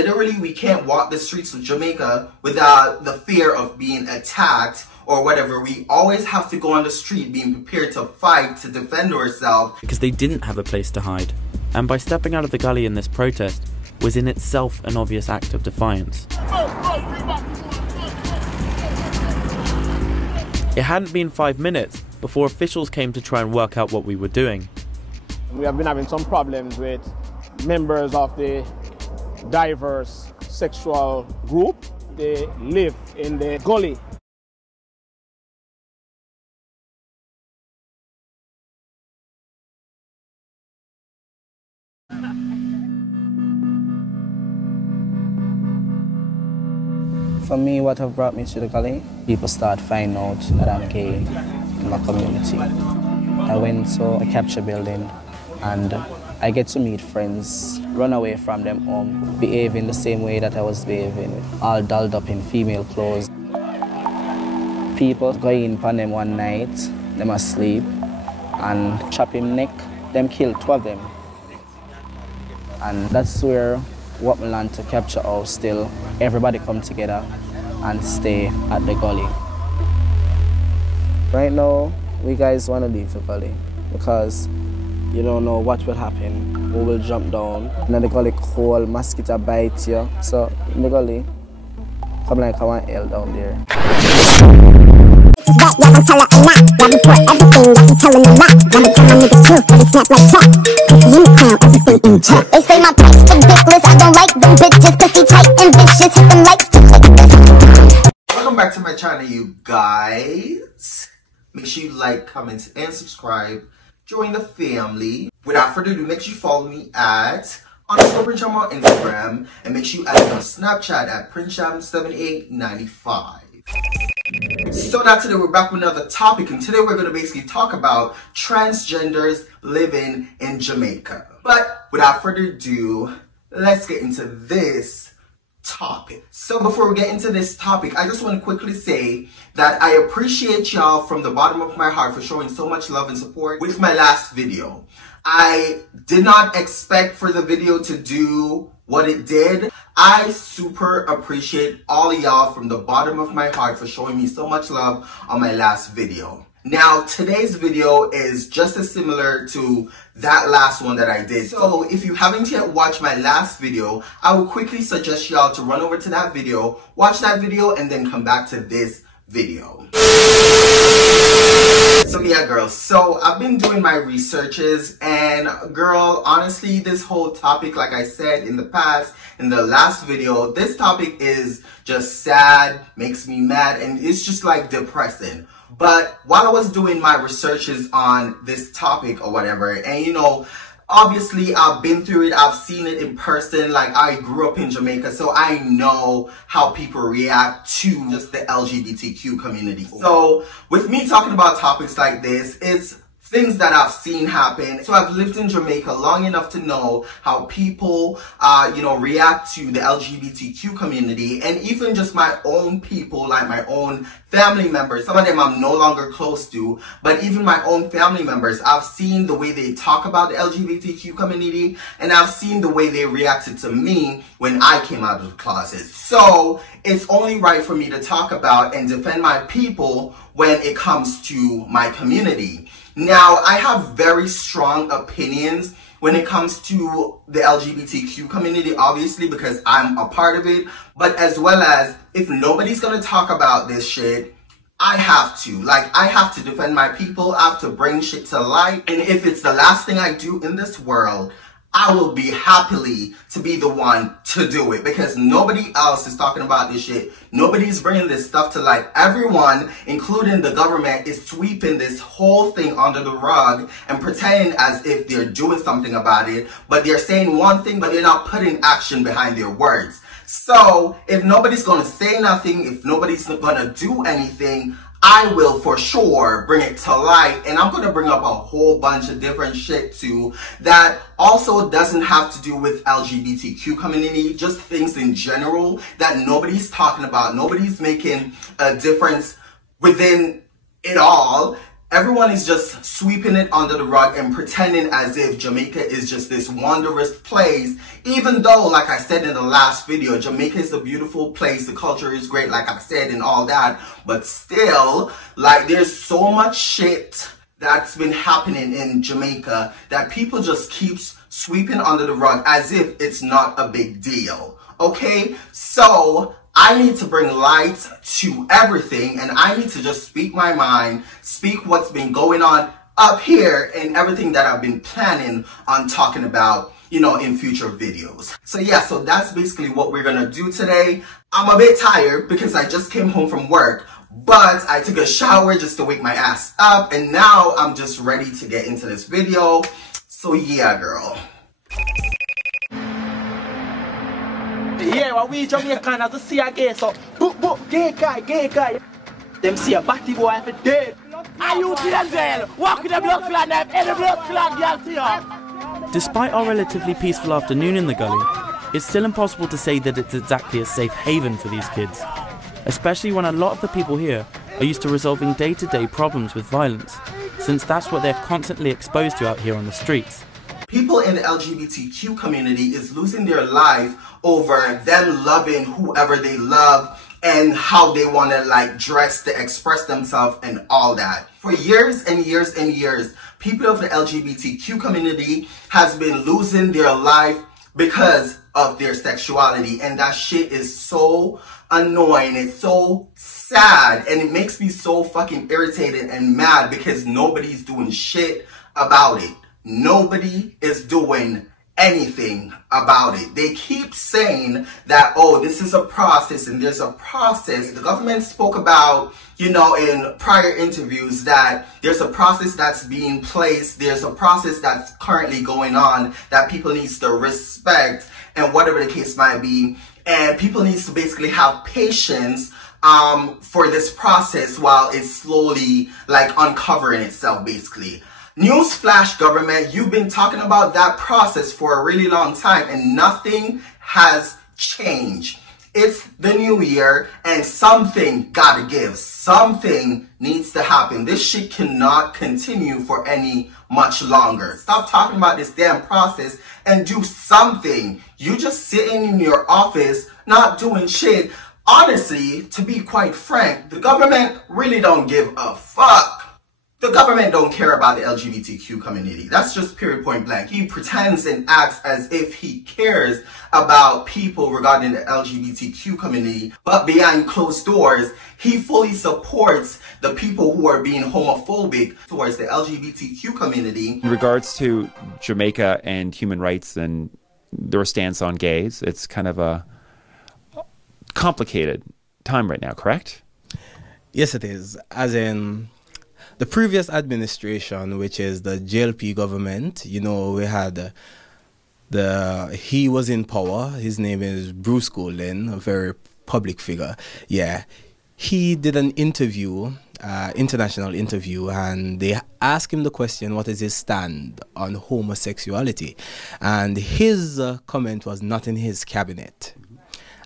Literally, we can't walk the streets of Jamaica without the fear of being attacked or whatever. We always have to go on the street being prepared to fight, to defend ourselves. Because they didn't have a place to hide. And by stepping out of the gully in this protest was in itself an obvious act of defiance. It hadn't been 5 minutes before officials came to try and work out what we were doing. We have been having some problems with members of the diverse sexual group. They live in the gully. For me, what have brought me to the gully, people start finding out that I'm gay in my community. I went to a capture building and I get to meet friends, run away from them home, behaving the same way that I was behaving, all dolled up in female clothes. People go in upon them one night, them asleep, and chop him neck, them kill 2 of them. And that's where what we learned to capture house still, everybody come together and stay at the gully. Right now, we guys want to leave the gully because you don't know what will happen, who will jump down. And the gully cold, mosquito bite you. So in the gully, come like I want hell down there. They say my price ridiculous. I don't like them bitches, pussy tight and vicious. Hit them likes to click. Welcome back to my channel, you guys. Make sure you like, comment, and subscribe. Join the family. Without further ado, make sure you follow me at _PrinceSham on Instagram, and make sure you add me on Snapchat at PrinceSham7895. So now today we're back with another topic, and today we're going to basically talk about transgenders living in Jamaica. But without further ado, let's get into this topic. So before we get into this topic, I just want to quickly say that I appreciate y'all from the bottom of my heart for showing so much love and support with my last video. I did not expect for the video to do what it did. I super appreciate all of y'all from the bottom of my heart for showing me so much love on my last video. Now, today's video is just as similar to that last one that I did. So if you haven't yet watched my last video, I will quickly suggest y'all to run over to that video, watch that video, and then come back to this video. So yeah, girls, so I've been doing my researches, and girl, honestly, this whole topic, like I said in the past, in the last video, this topic is just sad, makes me mad, and it's just like depressing. But while I was doing my researches on this topic or whatever, and you know, obviously I've been through it, I've seen it in person, like I grew up in Jamaica, so I know how people react to just the LGBTQ community. So with me talking about topics like this, it's things that I've seen happen. So I've lived in Jamaica long enough to know how people, you know, react to the LGBTQ community, and even just my own people, like my own family members. Some of them I'm no longer close to, but even my own family members, I've seen the way they talk about the LGBTQ community, and I've seen the way they reacted to me when I came out of the closet. So it's only right for me to talk about and defend my people when it comes to my community. Now, I have very strong opinions when it comes to the LGBTQ community, obviously, because I'm a part of it, but as well as if nobody's gonna talk about this shit, I have to. Like, I have to defend my people, I have to bring shit to light, and if it's the last thing I do in this world, I will be happily to be the one to do it, because nobody else is talking about this shit. Nobody's bringing this stuff to light. Everyone, including the government, is sweeping this whole thing under the rug and pretending as if they're doing something about it, but they're saying one thing, but they're not putting action behind their words. So if nobody's gonna say nothing, if nobody's gonna do anything, I will for sure bring it to light, and I'm going to bring up a whole bunch of different shit too that also doesn't have to do with LGBTQ community, just things in general that nobody's talking about, nobody's making a difference within it all. Everyone is just sweeping it under the rug and pretending as if Jamaica is just this wondrous place, even though, like I said in the last video, Jamaica is a beautiful place, the culture is great, like I said, and all that, but still, like, there's so much shit that's been happening in Jamaica that people just keep sweeping under the rug as if it's not a big deal, okay? So I need to bring light to everything, and I need to just speak my mind, speak what's been going on up here, and everything that I've been planning on talking about, you know, in future videos. So yeah, so that's basically what we're gonna do today. I'm a bit tired because I just came home from work, but I took a shower just to wake my ass up, and now I'm just ready to get into this video. So yeah, girl. Yeah, what we Jamaicans to see a gay, so gay guy. Them see a batty boy if it dead. Are you Transgender? Walk with the blood clan, them any blood clan girl to you. Despite our relatively peaceful afternoon in the gully, it's still impossible to say that it's exactly a safe haven for these kids, especially when a lot of the people here are used to resolving day-to-day problems with violence, since that's what they're constantly exposed to out here on the streets. People in the LGBTQ community is losing their life over them loving whoever they love and how they want to like dress to express themselves and all that. For years and years and years, people of the LGBTQ community has been losing their life because of their sexuality, and that shit is so annoying. It's so sad, and it makes me so fucking irritated and mad because nobody's doing shit about it. Nobody is doing anything about it. They keep saying that, oh, this is a process and there's a process. The government spoke about, you know, in prior interviews that there's a process that's being placed, there's a process that's currently going on that people needs to respect and whatever the case might be. And people needs to basically have patience for this process while it's slowly like uncovering itself basically. Newsflash government, you've been talking about that process for a really long time and nothing has changed. It's the new year and something gotta give. Something needs to happen. This shit cannot continue for any much longer. Stop talking about this damn process and do something. You just sitting in your office not doing shit. Honestly, to be quite frank, the government really don't give a fuck. The government don't care about the LGBTQ community. That's just period point blank. He pretends and acts as if he cares about people regarding the LGBTQ community, but behind closed doors, he fully supports the people who are being homophobic towards the LGBTQ community. In regards to Jamaica and human rights and their stance on gays, it's kind of a complicated time right now, correct? Yes, it is. As in, the previous administration, which is the JLP government, you know, we had he was in power. His name is Bruce Golden, a very public figure. Yeah, he did an interview, international interview, and they asked him the question, what is his stand on homosexuality? And his comment was not in his cabinet,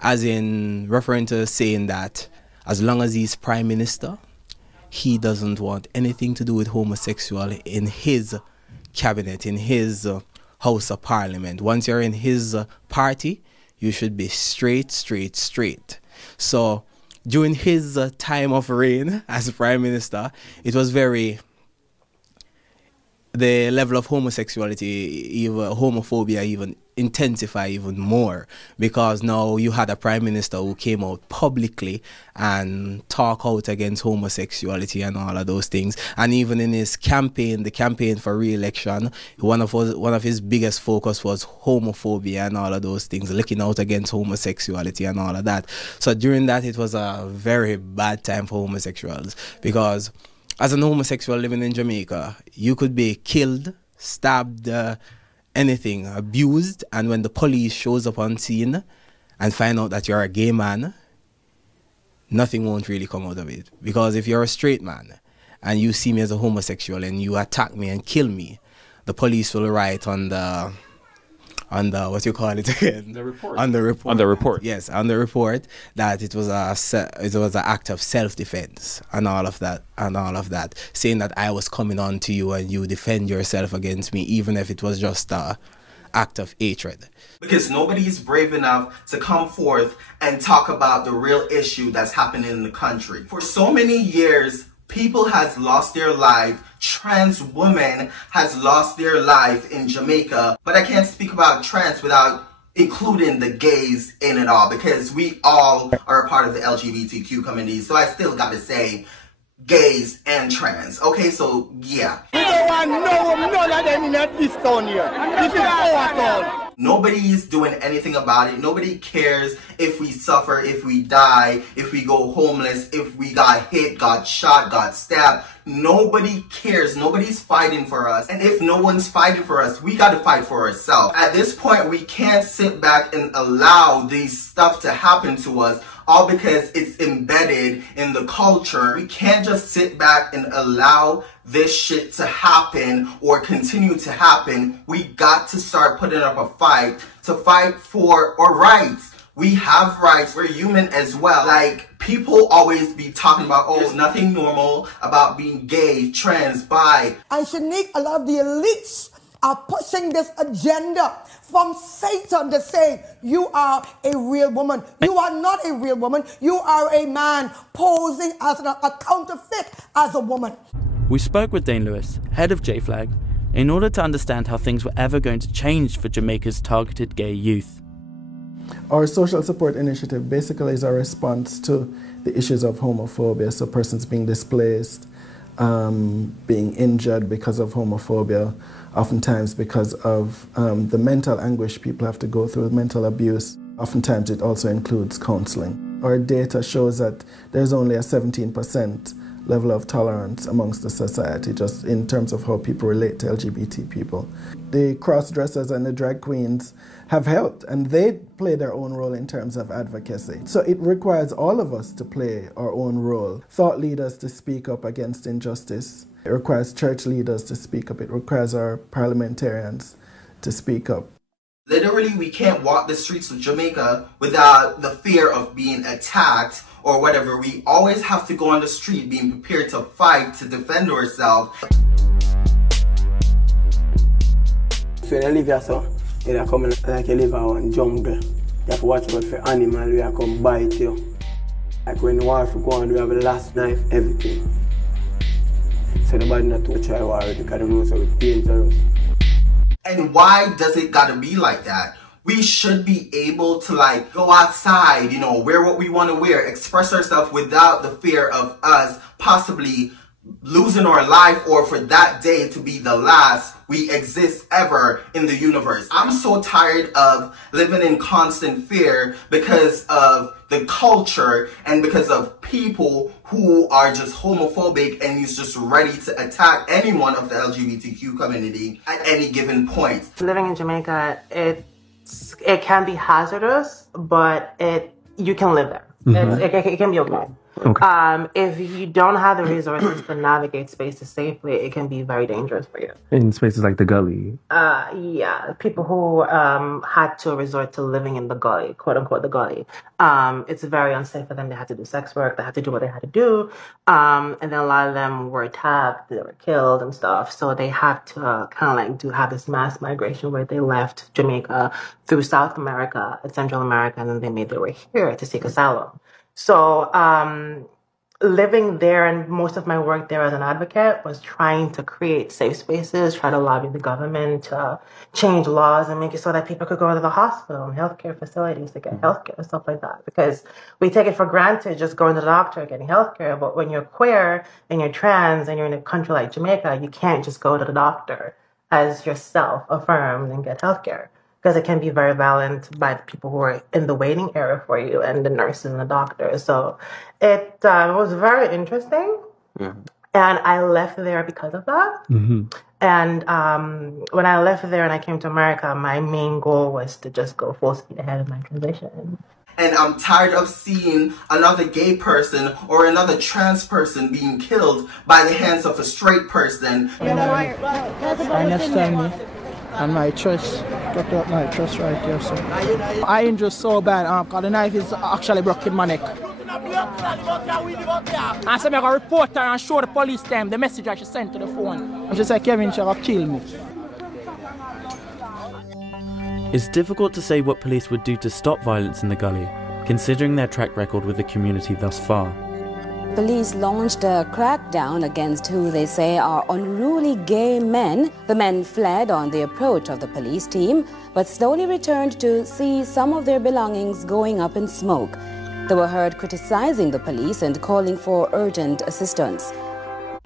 as in referring to saying that as long as he's prime minister, he doesn't want anything to do with homosexual in his cabinet, in his House of Parliament. Once you're in his party, you should be straight. So during his time of reign as prime minister, it was the level of homosexuality, even homophobia, even intensify even more, because now you had a prime minister who came out publicly and talk out against homosexuality and all of those things. And even in his campaign, the campaign for re-election, one of his biggest focus was homophobia and all of those things, looking out against homosexuality and all of that. So during that, it was a very bad time for homosexuals, because as an homosexual living in Jamaica, you could be killed, stabbed, anything, abused, and when the police shows up on scene and find out that you're a gay man, nothing won't really come out of it. Because if you're a straight man and you see me as a homosexual and you attack me and kill me, the police will write on the on the, what you call it again? The report. On the report. On the report. Yes, on the report, that it was an act of self-defense and all of that, saying that I was coming on to you and you defend yourself against me, even if it was just a act of hatred. Because nobody's brave enough to come forth and talk about the real issue that's happening in the country. For so many years, people has lost their life. Trans women has lost their life in Jamaica. But I can't speak about trans without including the gays in it all, because we all are a part of the LGBTQ community. So I still gotta say gays and trans. Okay, so yeah. We don't want none of them in this town here. This is our town. Nobody is doing anything about it. Nobody cares if we suffer, if we die, if we go homeless, if we got hit, got shot, got stabbed. Nobody cares. Nobody's fighting for us. And if no one's fighting for us, we got to fight for ourselves. At this point, we can't sit back and allow these stuff to happen to us, all because it's embedded in the culture. We can't just sit back and allow this shit to happen or continue to happen. We got to start putting up a fight to fight for our rights. We have rights. We're human as well. Like, people always be talking about, oh, there's nothing normal about being gay, trans, bi. And Shanique, a lot of the elites are pushing this agenda from Satan to say, you are a real woman. You are not a real woman. You are a man posing as a counterfeit as a woman. We spoke with Dane Lewis, head of J-Flag, in order to understand how things were ever going to change for Jamaica's targeted gay youth. Our social support initiative basically is a response to the issues of homophobia, so persons being displaced, being injured because of homophobia, oftentimes because of the mental anguish people have to go through, mental abuse. Oftentimes it also includes counseling. Our data shows that there's only a 17% level of tolerance amongst the society, just in terms of how people relate to LGBT people. The cross-dressers and the drag queens have helped, and they play their own role in terms of advocacy. So it requires all of us to play our own role. Thought leaders to speak up against injustice. It requires church leaders to speak up. It requires our parliamentarians to speak up. Literally, we can't walk the streets of Jamaica without the fear of being attacked or whatever. We always have to go on the street being prepared to fight, to defend ourselves. So you live here, so you come like you live in a jungle. You have to watch out for animals who come bite you. Like when the war go on, we have a last knife, everything. So the body not to try war because they know so it's dangerous. And why does it gotta be like that? We should be able to like go outside, you know, wear what we want to wear, express ourselves without the fear of us possibly losing our life or for that day to be the last we exist ever in the universe. I'm so tired of living in constant fear because of the culture and because of people who are just homophobic and is just ready to attack anyone of the LGBTQ community at any given point. Living in Jamaica, it can be hazardous, but you can live there. It can be okay. If you don't have the resources to navigate spaces safely, it can be very dangerous for you. In spaces like the gully? Yeah, people who had to resort to living in the gully, quote unquote the gully. It's very unsafe for them. They had to do sex work. They had to do what they had to do. And then a lot of them were attacked. They were killed and stuff. So they had to kind of like have this mass migration where they left Jamaica through South America and Central America, and then they made their way here to seek asylum. So living there, and most of my work there as an advocate was trying to create safe spaces, try to lobby the government to change laws and make it so that people could go to the hospital and healthcare facilities to get healthcare and stuff like that. Because we take it for granted just going to the doctor and getting healthcare. But when you're queer and you're trans and you're in a country like Jamaica, you can't just go to the doctor as yourself affirmed and get healthcare. Because it can be very violent by the people who are in the waiting area for you and the nurses and the doctors. So it was very interesting. And I left there because of that. And when I left there and I came to America, my main goal was to just go full speed ahead in my transition. And I'm tired of seeing another gay person or another trans person being killed by the hands of a straight person. Understand me? and my chest. Cut up my chest right here, so. I injured so bad because the knife is actually broken my neck. I said I got a report her and show the police them the message that she sent to the phone. And she said, Kevin, she gonna kill me. It's difficult to say what police would do to stop violence in the gully, considering their track record with the community thus far. Police launched a crackdown against who they say are unruly gay men. The men fled on the approach of the police team, but slowly returned to see some of their belongings going up in smoke. They were heard criticizing the police and calling for urgent assistance.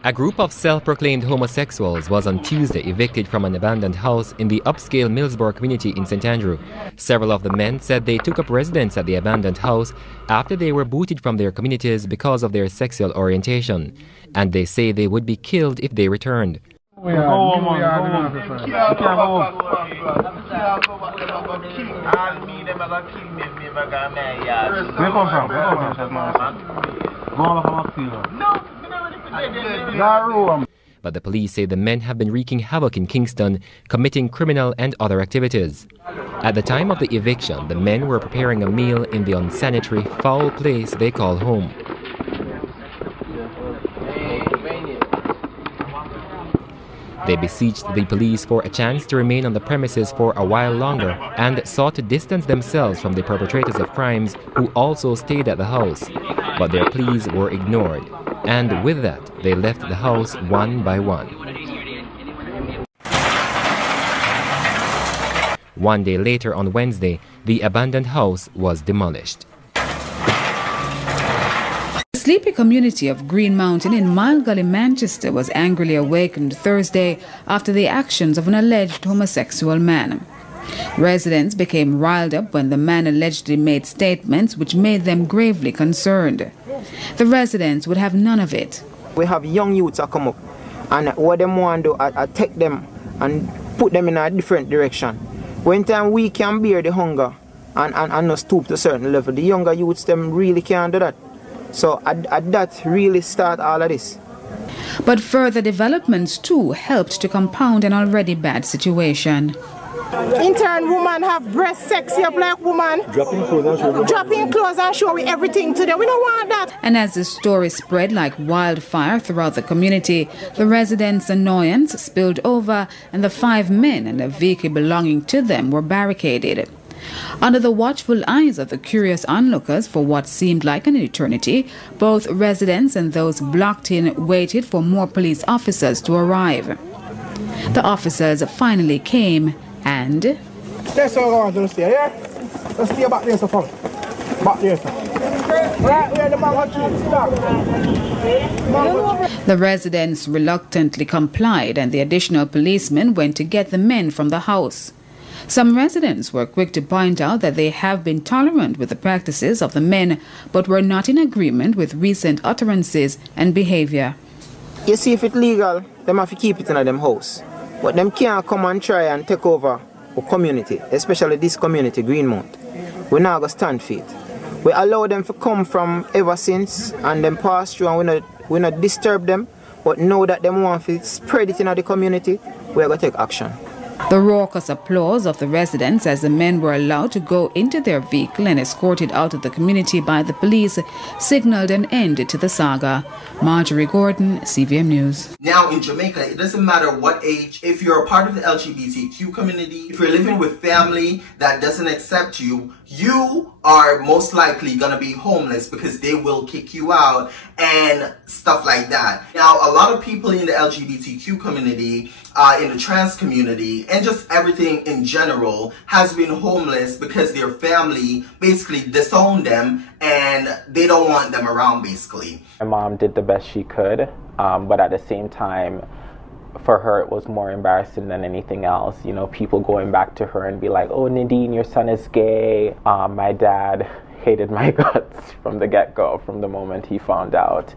A group of self-proclaimed homosexuals was on Tuesday evicted from an abandoned house in the upscale Millsboro community in St. Andrew. Several of the men said they took up residence at the abandoned house after they were booted from their communities because of their sexual orientation, and they say they would be killed if they returned. But the police say the men have been wreaking havoc in Kingston, committing criminal and other activities. At the time of the eviction, the men were preparing a meal in the unsanitary, foul place they call home. They beseeched the police for a chance to remain on the premises for a while longer and sought to distance themselves from the perpetrators of crimes who also stayed at the house. But their pleas were ignored, and with that, they left the house one by one. One day later on Wednesday, the abandoned house was demolished. The sleepy community of Green Mountain in Mile Gully, Manchester was angrily awakened Thursday after the actions of an alleged homosexual man. Residents became riled up when the man allegedly made statements which made them gravely concerned. The residents would have none of it. We have young youths that come up, and what they want to do, I take them and put them in a different direction. When time we can bear the hunger and not stoop to a certain level, the younger youths them really can't do that. So that really start all of this. But further developments too helped to compound an already bad situation. In turn, women have breast sexy up like woman. Dropping clothes and show everything to them. We don't want that. And as the story spread like wildfire throughout the community, the residents' annoyance spilled over and the 5 men and a vehicle belonging to them were barricaded. Under the watchful eyes of the curious onlookers for what seemed like an eternity, both residents and those blocked in waited for more police officers to arrive. The officers finally came and... That's all I want to stay, yeah? Let's stay back there, so come. Back there, so. Right where the stop. The residents reluctantly complied and the additional policemen went to get the men from the house. Some residents were quick to point out that they have been tolerant with the practices of the men, but were not in agreement with recent utterances and behavior. You see, if it's legal, them have to keep it in them house. But them can't come and try and take over our community, especially this community, Greenmount. We're not going to stand for it. We allow them to come from ever since and then pass through and we not disturb them. But now that them want to spread it in the community, we're going to take action. The raucous applause of the residents as the men were allowed to go into their vehicle and escorted out of the community by the police signaled an end to the saga. Marjorie Gordon, CVM News. Now in Jamaica, it doesn't matter what age, if you're a part of the LGBTQ community, if you're living with family that doesn't accept you, you are most likely gonna be homeless because they will kick you out and stuff like that. Now, a lot of people in the LGBTQ community, in the trans community, and just everything in general has been homeless because their family basically disowned them and they don't want them around basically. My mom did the best she could, but at the same time, for her it was more embarrassing than anything else. You know, people going back to her and be like, oh, Nadine, your son is gay. My dad hated my guts from the get-go, from the moment he found out.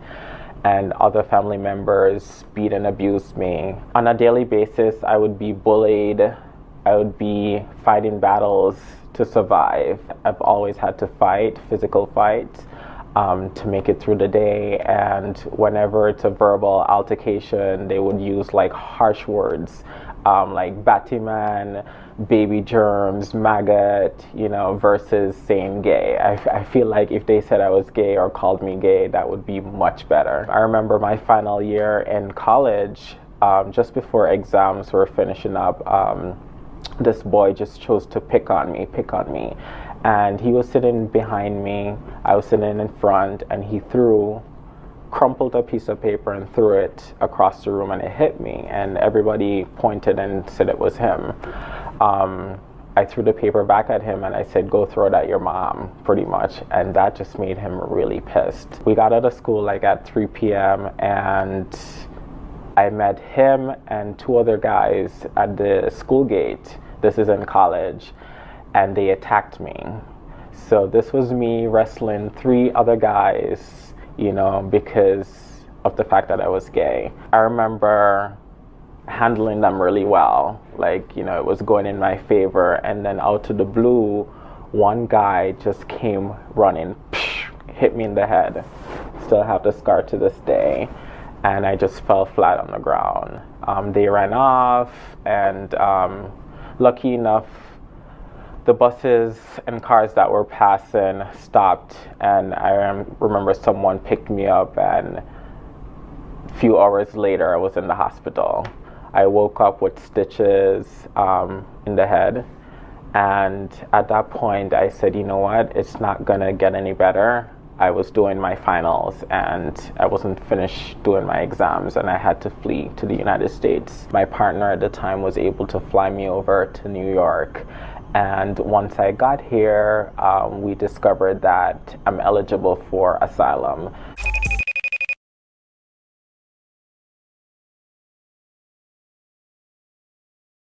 And other family members beat and abused me. On a daily basis, I would be bullied. I would be fighting battles to survive. I've always had to fight, physical fights, to make it through the day. And whenever it's a verbal altercation, they would use like harsh words like Batman, baby germs, maggot, you know, versus saying gay. I feel like if they said I was gay or called me gay, that would be much better. I remember my final year in college, just before exams were finishing up, this boy just chose to pick on me. And he was sitting behind me, I was sitting in front, and he crumpled a piece of paper and threw it across the room, and it hit me, and everybody pointed and said it was him. I threw the paper back at him and I said, go throw it at your mom, pretty much, and that just made him really pissed. We got out of school like at 3 p.m. and I met him and 2 other guys at the school gate. This is in college, and they attacked me. So this was me wrestling 3 other guys, you know, because of the fact that I was gay. I remember handling them really well, like, you know, it was going in my favor, and then out of the blue, one guy just came running, hit me in the head. Still have the scar to this day, and I just fell flat on the ground. They ran off, and lucky enough, the buses and cars that were passing stopped, and I remember someone picked me up, and a few hours later I was in the hospital. I woke up with stitches in the head, and at that point I said, you know what, it's not gonna get any better. I was doing my finals and I wasn't finished doing my exams, and I had to flee to the United States. My partner at the time was able to fly me over to New York, and once I got here, we discovered that I'm eligible for asylum.